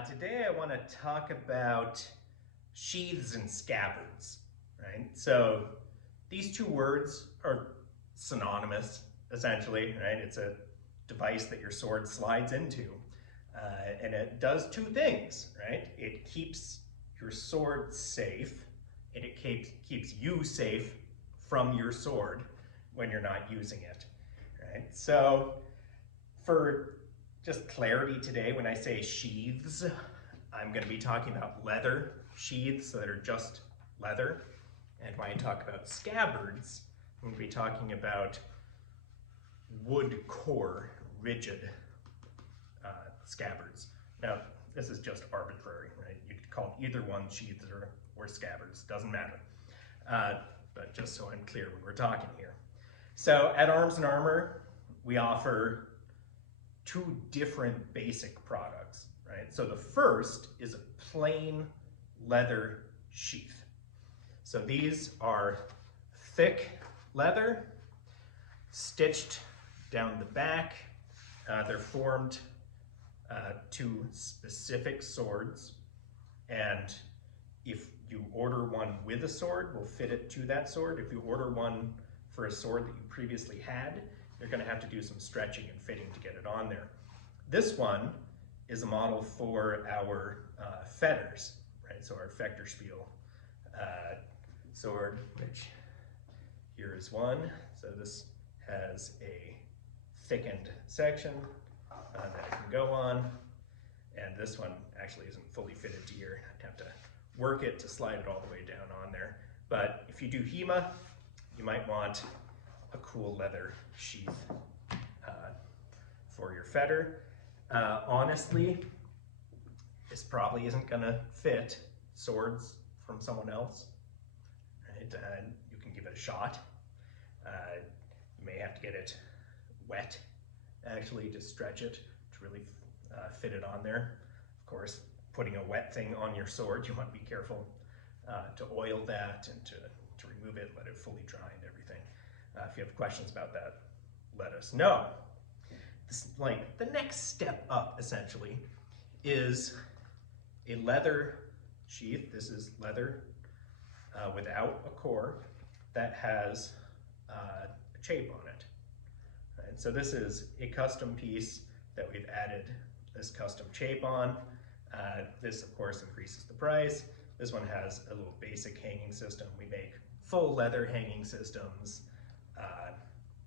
Today I want to talk about sheaths and scabbards, right? So these two words are synonymous, essentially, right? It's a device that your sword slides into, and it does two things, right? It keeps your sword safe, and it keeps you safe from your sword when you're not using it, right? So for just clarity today, when I say sheaths, I'm going to be talking about leather sheaths that are just leather. And when I talk about scabbards, I'm going to be talking about wood core, rigid scabbards. Now, this is just arbitrary, right? You could call either one sheaths or scabbards, doesn't matter. But just so I'm clear when we're talking here. So at Arms and Armor, we offer two different basic products, right? So the first is a plain leather sheath. So these are thick leather, stitched down the back. They're formed to specific swords, and if you order one with a sword, we'll fit it to that sword. If you order one for a sword that you previously had, you're going to have to do some stretching and fitting to get it on there. This one is a model for our fetters, right? So our Fechterspiel sword, which here is one. So this has a thickened section that it can go on, and this one actually isn't fully fitted to here. I'd have to work it to slide it all the way down on there. But if you do HEMA, you might want a cool leather sheath for your fetter. Honestly, this probably isn't gonna fit swords from someone else, right? You can give it a shot. You may have to get it wet, actually, to stretch it, to really fit it on there. Of course, putting a wet thing on your sword, you want to be careful to oil that and to remove it, let it fully dry and everything. If you have questions about that, let us know. Like the next step up, essentially, is a leather sheath. This is leather without a core that has a chape on it. Right? So this is a custom piece that we've added this custom chape on. This, of course, increases the price. This one has a little basic hanging system. We make full leather hanging systems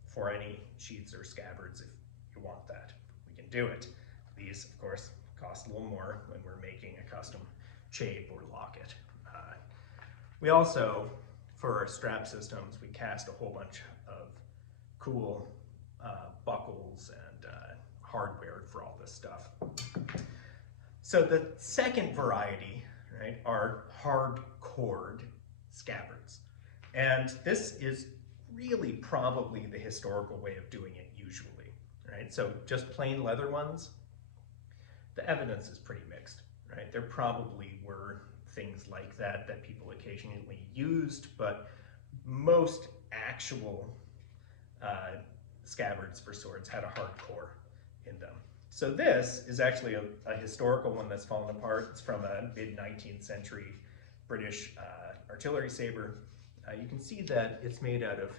for any sheaths or scabbards if you want that. We can do it. These, of course, cost a little more when we're making a custom chape or locket. We also, for our strap systems, we cast a whole bunch of cool buckles and hardware for all this stuff. So the second variety, right, are hard-cored scabbards. And this is really probably the historical way of doing it usually, right? So just plain leather ones, the evidence is pretty mixed, right? There probably were things like that that people occasionally used, but most actual scabbards for swords had a hard core in them. So this is actually a historical one that's fallen apart. It's from a mid-19th century British artillery saber. You can see that it's made out of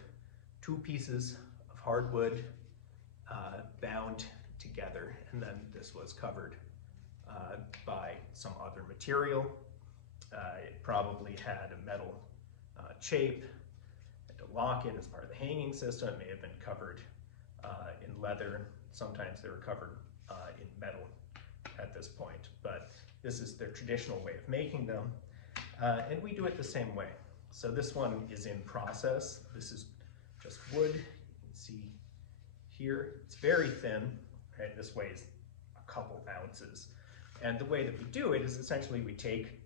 two pieces of hardwood bound together, and then this was covered by some other material. It probably had a metal chape and a locket as part of the hanging system. It may have been covered in leather. Sometimes they were covered in metal at this point, but this is their traditional way of making them, and we do it the same way. So this one is in process. This is just wood. You can see here, it's very thin, right? This weighs a couple ounces. And the way that we do it is essentially we take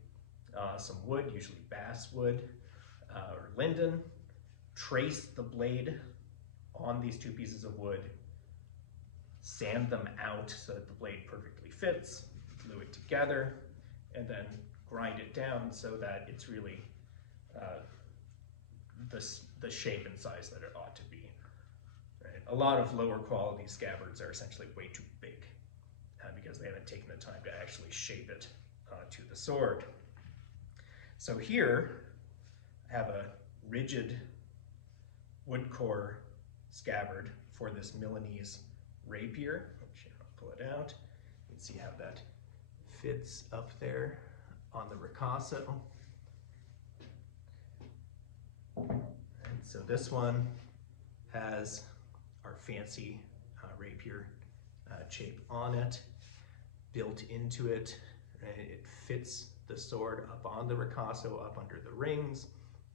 some wood, usually basswood or linden, trace the blade on these two pieces of wood, sand them out so that the blade perfectly fits, glue it together, and then grind it down so that it's really the shape and size that it ought to be. Right? A lot of lower quality scabbards are essentially way too big, because they haven't taken the time to actually shape it to the sword. So here I have a rigid wood core scabbard for this Milanese rapier, which I'll pull it out. You can see how that fits up there on the ricasso. And so this one has our fancy rapier shape on it, built into it. And it fits the sword up on the ricasso, up under the rings,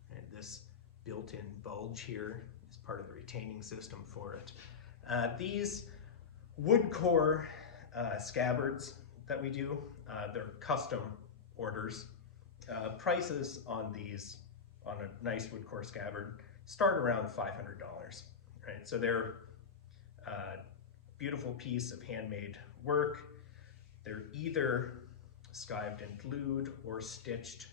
and this built-in bulge here is part of the retaining system for it. These wood core scabbards that we do, they're custom orders. Prices on these, on a nice wood core scabbard, start around $500, right? So they're a beautiful piece of handmade work. They're either skived and glued or stitched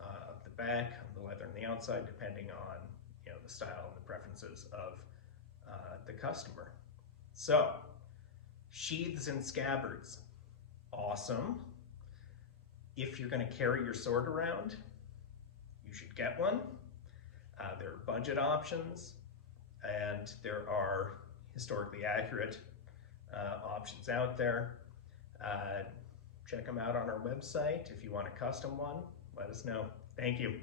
up the back, on the leather on the outside, depending on the style and the preferences of the customer. So, sheaths and scabbards, awesome. If you're going to carry your sword around, you should get one. There are budget options, and there are historically accurate options out there. Check them out on our website. If you want a custom one, let us know. Thank you.